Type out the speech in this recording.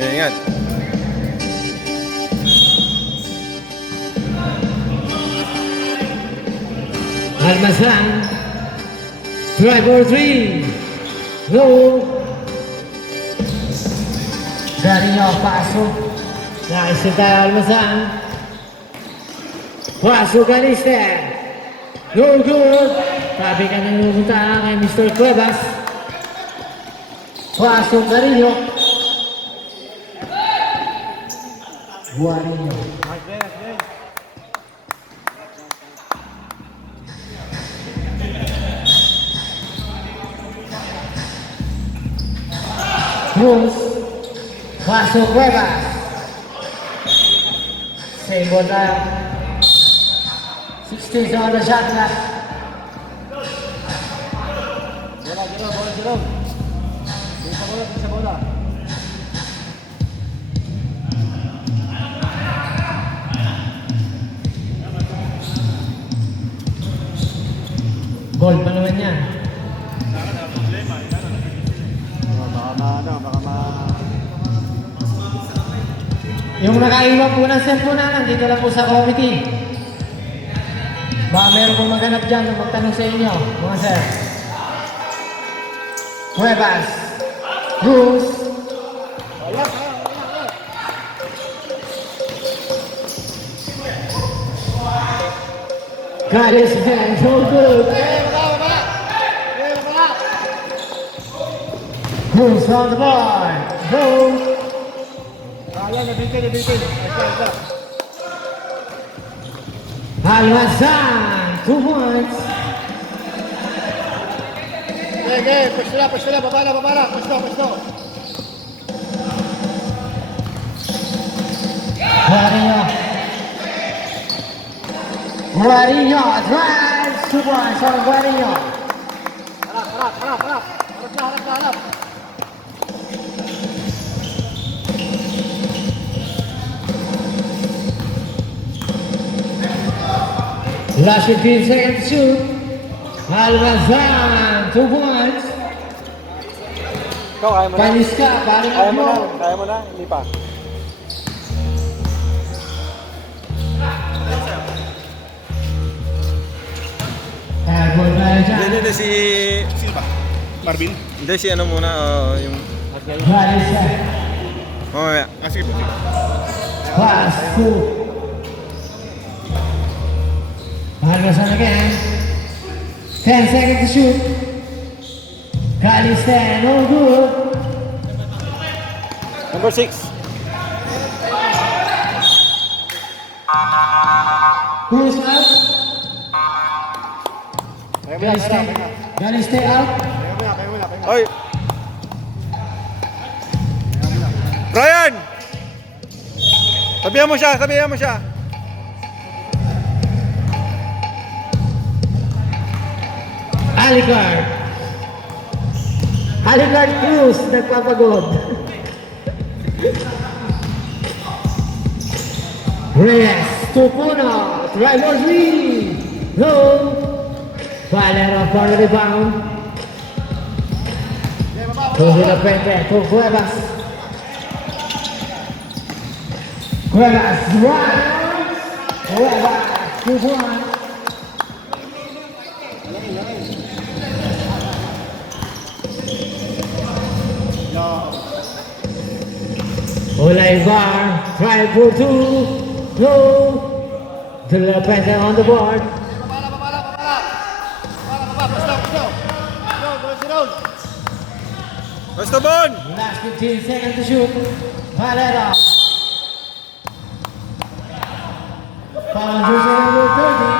Ingat. Almazan. Driver 3. Low. Galing yung pasok. Nakisita Almazan. Pasok Galiste. No good. Sabi ka na pumunta kay Mr. Cuevas. Pasok Garillo. Guarinho. Cruz. Pasok Cuevas. Same ball tayo. 16 on the shot clock. Bola. Bisa bola. Goal pa naman yan. Yung nakaiwan po ng cellphone na nandito lang po sa committee. Baka meron pong maghanap dyan na magtanong sa inyo, mga sir. Cuevas. Cruz. Got his hand, so good. Cruz on the board. Go. Almazan, 2 points. Push na, babala. Push na. Guarinho drives 2 points on Guarinho. Harap. Last 15 seconds to shoot. Almazan, 2 points. Ikaw, kaya mo na. Kaliska, balik Kaya up mo na. mo. Kaya mo na. Hindi pa. Goal tayo dyan. Hindi si... Sino ba? Marvin? Hindi si ano muna, yung... Kaliska. Mamaya. Sige po. Pass to Almazan again. 10 seconds to shoot. Kalista, no good. Number 6. Who's out? Kalista out. Oy! Brian! Sabihan mo siya. Alicard Cruz, nagpapagod. Reyes, Tupuno, driver 3. Low. Valero for the rebound. Tuhi na pwede, to Cuevas. Cuevas, drives. Cuevas, 2 points. Olivar, try for 2, no. De La Pente on the board. Basta Bon! Last 15 seconds to shoot. Valera. Foul number 30.